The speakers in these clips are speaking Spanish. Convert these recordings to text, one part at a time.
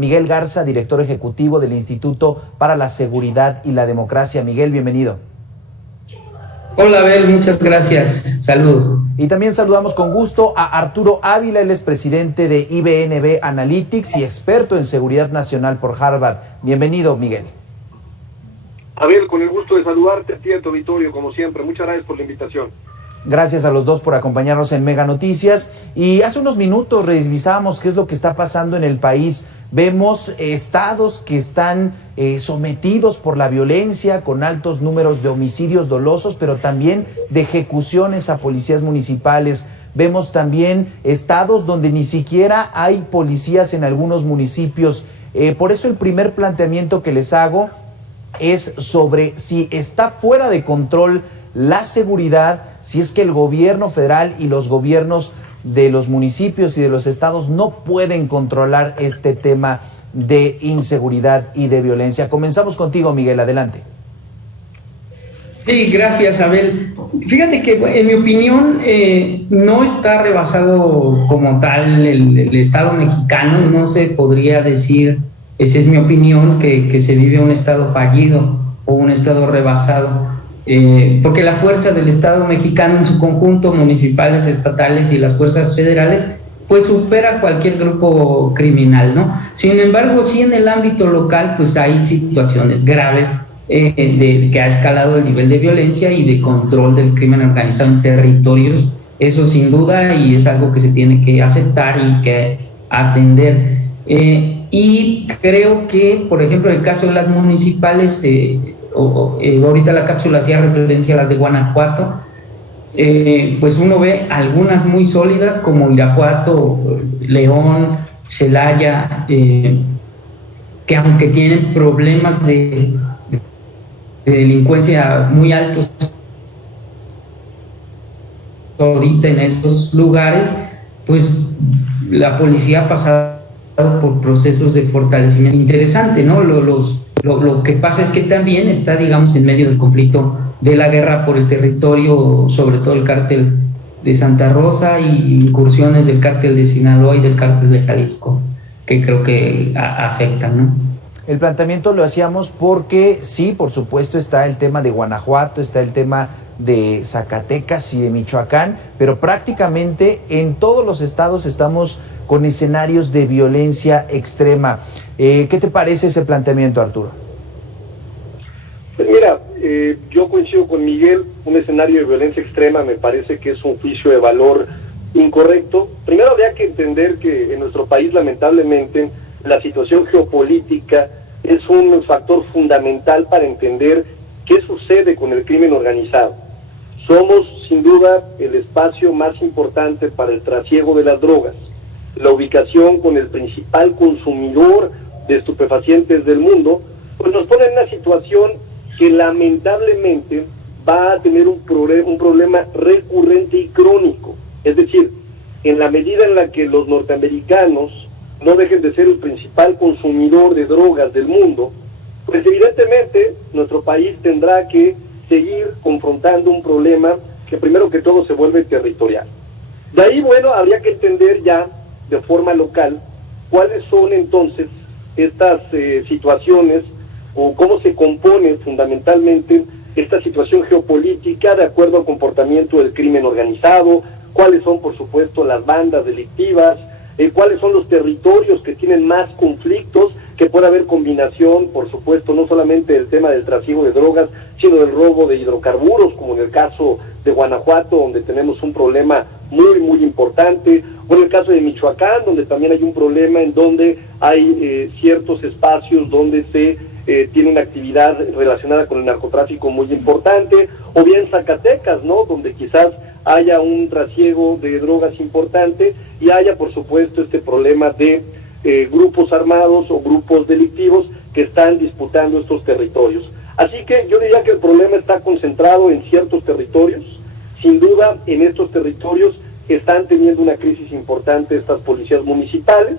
Miguel Garza, director ejecutivo del Instituto para la Seguridad y la Democracia. Miguel, bienvenido. Hola, Abel, muchas gracias. Saludos. Y también saludamos con gusto a Arturo Ávila, él es presidente de IBNB Analytics y experto en seguridad nacional por Harvard. Bienvenido, Miguel. Abel, con el gusto de saludarte a ti y a tu auditorio, como siempre. Muchas gracias por la invitación. Gracias a los dos por acompañarnos en Mega Noticias. Y hace unos minutos revisábamos qué es lo que está pasando en el país. Vemos estados que están sometidos por la violencia, con altos números de homicidios dolosos, pero también de ejecuciones a policías municipales. Vemos también estados donde ni siquiera hay policías en algunos municipios. Por eso el primer planteamiento que les hago es sobre si está fuera de control la seguridad, si es que el gobierno federal y los gobiernos de los municipios y de los estados no pueden controlar este tema de inseguridad y de violencia. Comenzamos contigo, Miguel, adelante. Sí, gracias, Abel. Fíjate que en mi opinión no está rebasado como tal el Estado mexicano. No se podría decir, esa es mi opinión, que se vive un Estado fallido o un Estado rebasado. Porque la fuerza del Estado mexicano en su conjunto, municipales, estatales y las fuerzas federales, pues supera cualquier grupo criminal, ¿no? Sin embargo, sí en el ámbito local, pues hay situaciones graves que ha escalado el nivel de violencia y de control del crimen organizado en territorios. Eso sin duda, y es algo que se tiene que aceptar y que atender. Y creo que, por ejemplo, en el caso de las municipales, ahorita la cápsula hacía referencia a las de Guanajuato, pues uno ve algunas muy sólidas como Irapuato, León, Celaya, que aunque tienen problemas de delincuencia muy altos ahorita en esos lugares, pues la policía ha pasado por procesos de fortalecimiento interesante, ¿no? Lo que pasa es que también está, digamos, en medio del conflicto de la guerra por el territorio, sobre todo el cártel de Santa Rosa y incursiones del cártel de Sinaloa y del cártel de Jalisco, que creo que afectan, ¿no? El planteamiento lo hacíamos porque sí, por supuesto, está el tema de Guanajuato, está el tema de Zacatecas y de Michoacán, pero prácticamente en todos los estados estamos con escenarios de violencia extrema. ¿Qué te parece ese planteamiento, Arturo? Pues mira, yo coincido con Miguel, un escenario de violencia extrema me parece que es un juicio de valor incorrecto. Primero habría que entender que en nuestro país, lamentablemente, la situación geopolítica es un factor fundamental para entender qué sucede con el crimen organizado. Somos, sin duda, el espacio más importante para el trasiego de las drogas, la ubicación con el principal consumidor de estupefacientes del mundo, pues nos pone en una situación que lamentablemente va a tener un problema recurrente y crónico. Es decir, en la medida en la que los norteamericanos no dejen de ser el principal consumidor de drogas del mundo, pues evidentemente nuestro país tendrá que seguir confrontando un problema que primero que todo se vuelve territorial. De ahí, bueno, habría que entender ya de forma local cuáles son entonces estas situaciones o cómo se compone fundamentalmente esta situación geopolítica de acuerdo al comportamiento del crimen organizado, cuáles son por supuesto las bandas delictivas, cuáles son los territorios que tienen más conflictos, que puede haber combinación, por supuesto, no solamente del tema del trasiego de drogas, sino del robo de hidrocarburos, como en el caso de Guanajuato, donde tenemos un problema muy importante, o en el caso de Michoacán, donde también hay un problema en donde hay ciertos espacios donde se tiene una actividad relacionada con el narcotráfico muy importante, o bien Zacatecas, ¿no?, donde quizás haya un trasiego de drogas importante y haya, por supuesto, este problema de grupos armados o grupos delictivos que están disputando estos territorios. Así que yo diría que el problema está concentrado en ciertos territorios. Sin duda, en estos territorios están teniendo una crisis importante estas policías municipales,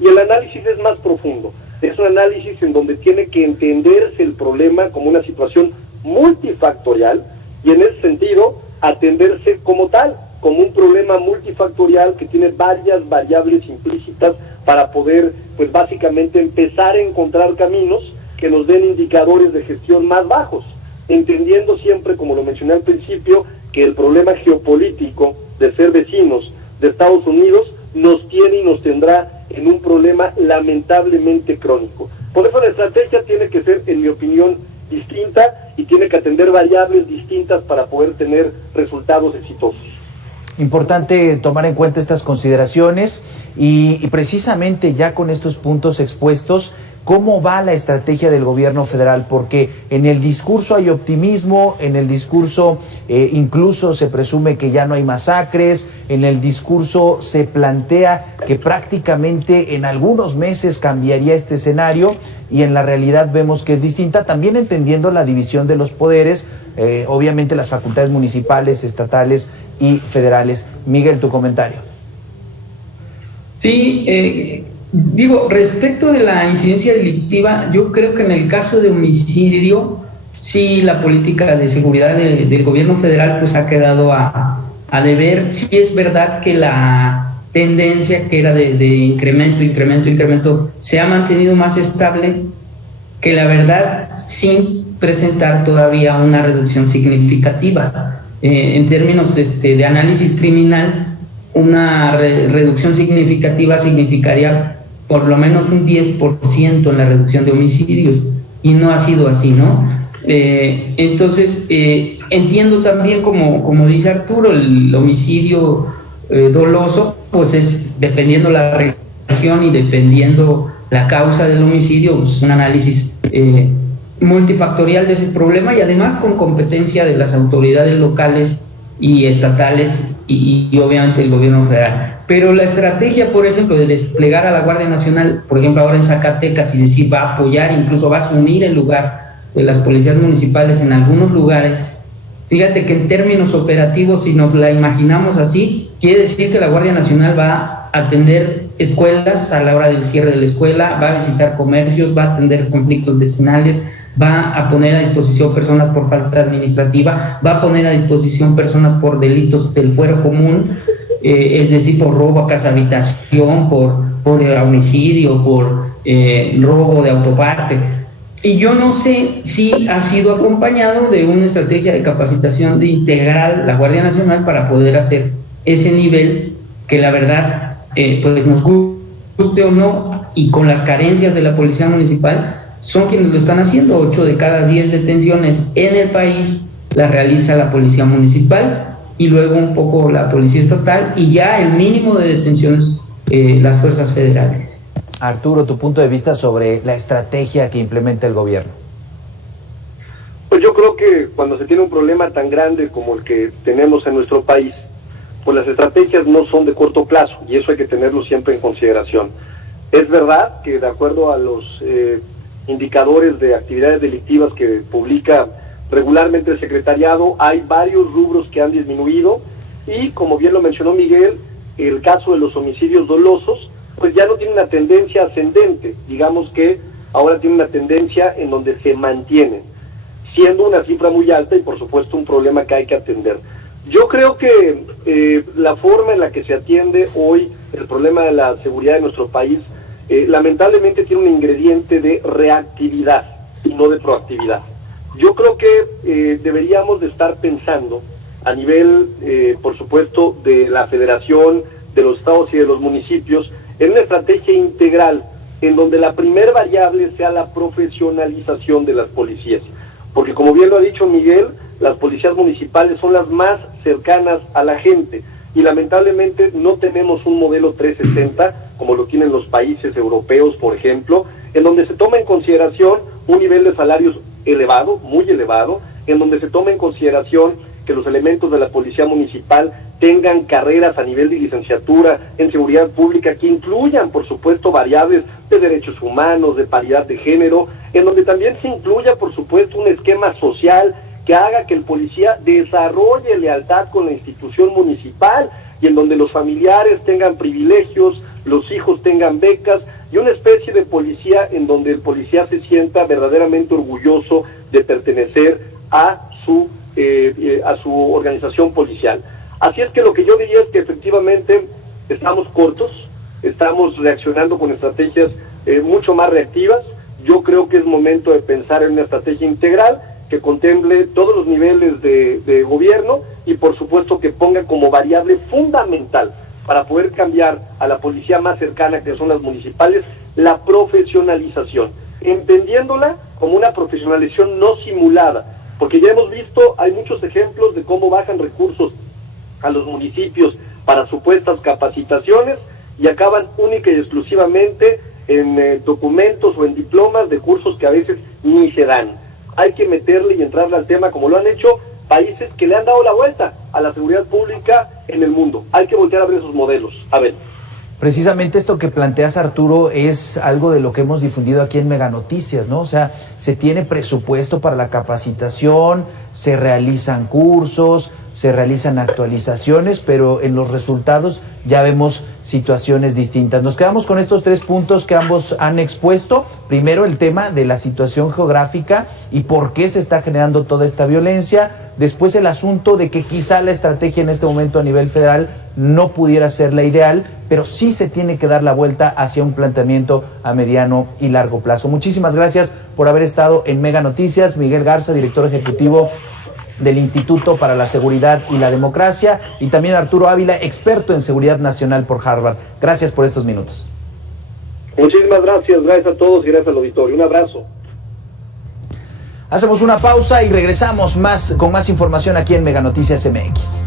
y el análisis es más profundo. Es un análisis en donde tiene que entenderse el problema como una situación multifactorial y en ese sentido atenderse como tal. como un problema multifactorial que tiene varias variables implícitas para poder, pues básicamente empezar a encontrar caminos que nos den indicadores de gestión más bajos, entendiendo siempre, como lo mencioné al principio, que el problema geopolítico de ser vecinos de Estados Unidos nos tiene y nos tendrá en un problema lamentablemente crónico. Por eso la estrategia tiene que ser, en mi opinión, distinta y tiene que atender variables distintas para poder tener resultados exitosos. Importante tomar en cuenta estas consideraciones y precisamente ya con estos puntos expuestos, ¿cómo va la estrategia del gobierno federal? Porque en el discurso hay optimismo, en el discurso incluso se presume que ya no hay masacres, en el discurso se plantea que prácticamente en algunos meses cambiaría este escenario y en la realidad vemos que es distinta, también entendiendo la división de los poderes, obviamente las facultades municipales, estatales y federales. Miguel, tu comentario. Sí, digo, respecto de la incidencia delictiva, yo creo que en el caso de homicidio, sí la política de seguridad del gobierno federal pues ha quedado a deber. Sí es verdad que la tendencia que era de incremento, se ha mantenido más estable, que la verdad sin presentar todavía una reducción significativa. En términos de análisis criminal, una reducción significativa significaría por lo menos un 10% en la reducción de homicidios, y no ha sido así, ¿no? Entonces, entiendo también, como dice Arturo, el homicidio doloso, pues es, dependiendo la región y dependiendo la causa del homicidio, pues un análisis multifactorial de ese problema, y además con competencia de las autoridades locales y estatales y obviamente el gobierno federal. Pero la estrategia, por ejemplo, de desplegar a la Guardia Nacional, por ejemplo, ahora en Zacatecas, y decir va a apoyar, incluso va a asumir el lugar de las policías municipales en algunos lugares, fíjate que en términos operativos, si nos la imaginamos así, quiere decir que la Guardia Nacional va a atender escuelas a la hora del cierre de la escuela, va a visitar comercios, va a atender conflictos vecinales, va a poner a disposición personas por falta administrativa, va a poner a disposición personas por delitos del fuero común, es decir, por robo a casa habitación, por homicidio, por robo de autoparte. Y yo no sé si ha sido acompañado de una estrategia de capacitación de integral la Guardia Nacional para poder hacer ese nivel que la verdad, pues nos guste o no, y con las carencias de la Policía Municipal, son quienes lo están haciendo. 8 de cada 10 detenciones en el país las realiza la Policía Municipal y luego un poco la Policía Estatal, y ya el mínimo de detenciones las fuerzas federales. Arturo, tu punto de vista sobre la estrategia que implementa el gobierno. Pues yo creo que cuando se tiene un problema tan grande como el que tenemos en nuestro país, pues las estrategias no son de corto plazo, y eso hay que tenerlo siempre en consideración. Es verdad que de acuerdo a los indicadores de actividades delictivas que publica regularmente el secretariado, hay varios rubros que han disminuido, y como bien lo mencionó Miguel, el caso de los homicidios dolosos pues ya no tiene una tendencia ascendente, digamos que ahora tiene una tendencia en donde se mantienen, siendo una cifra muy alta y por supuesto un problema que hay que atender. Yo creo que la forma en la que se atiende hoy el problema de la seguridad de nuestro país lamentablemente tiene un ingrediente de reactividad y no de proactividad. Yo creo que deberíamos de estar pensando a nivel, por supuesto, de la federación, de los estados y de los municipios, en una estrategia integral, en donde la primer variable sea la profesionalización de las policías. Porque como bien lo ha dicho Miguel, las policías municipales son las más cercanas a la gente, y lamentablemente no tenemos un modelo 360 como lo tienen los países europeos, por ejemplo, en donde se toma en consideración un nivel de salarios elevado, muy elevado, en donde se toma en consideración que los elementos de la policía municipal tengan carreras a nivel de licenciatura en seguridad pública que incluyan, por supuesto, variables de derechos humanos, de paridad de género, en donde también se incluya, por supuesto, un esquema social que haga que el policía desarrolle lealtad con la institución municipal, y en donde los familiares tengan privilegios, los hijos tengan becas, y una especie de policía en donde el policía se sienta verdaderamente orgulloso de pertenecer a su organización policial. Así es que lo que yo diría es que efectivamente estamos cortos, estamos reaccionando con estrategias mucho más reactivas. Yo creo que es momento de pensar en una estrategia integral que contemple todos los niveles de gobierno y por supuesto que ponga como variable fundamental para poder cambiar a la policía más cercana, que son las municipales, la profesionalización, entendiéndola como una profesionalización no simulada, porque ya hemos visto, hay muchos ejemplos de cómo bajan recursos a los municipios para supuestas capacitaciones y acaban única y exclusivamente en documentos o en diplomas de cursos que a veces ni se dan. Hay que meterle y entrarle al tema como lo han hecho países que le han dado la vuelta a la seguridad pública en el mundo. Hay que voltear a ver esos modelos. A ver. Precisamente esto que planteas, Arturo, es algo de lo que hemos difundido aquí en Mega Noticias, ¿no? O sea, se tiene presupuesto para la capacitación, se realizan cursos, se realizan actualizaciones, pero en los resultados ya vemos situaciones distintas. Nos quedamos con estos 3 puntos que ambos han expuesto. Primero, el tema de la situación geográfica y por qué se está generando toda esta violencia. Después, el asunto de que quizá la estrategia en este momento a nivel federal no pudiera ser la ideal, pero sí se tiene que dar la vuelta hacia un planteamiento a mediano y largo plazo. Muchísimas gracias por haber estado en Mega Noticias. Miguel Garza, director ejecutivo del Instituto para la Seguridad y la Democracia, y también Arturo Ávila, experto en seguridad nacional por Harvard. Gracias por estos minutos. Muchísimas gracias a todos y gracias al auditorio. Un abrazo. Hacemos una pausa y regresamos con más información aquí en Mega Noticias MX.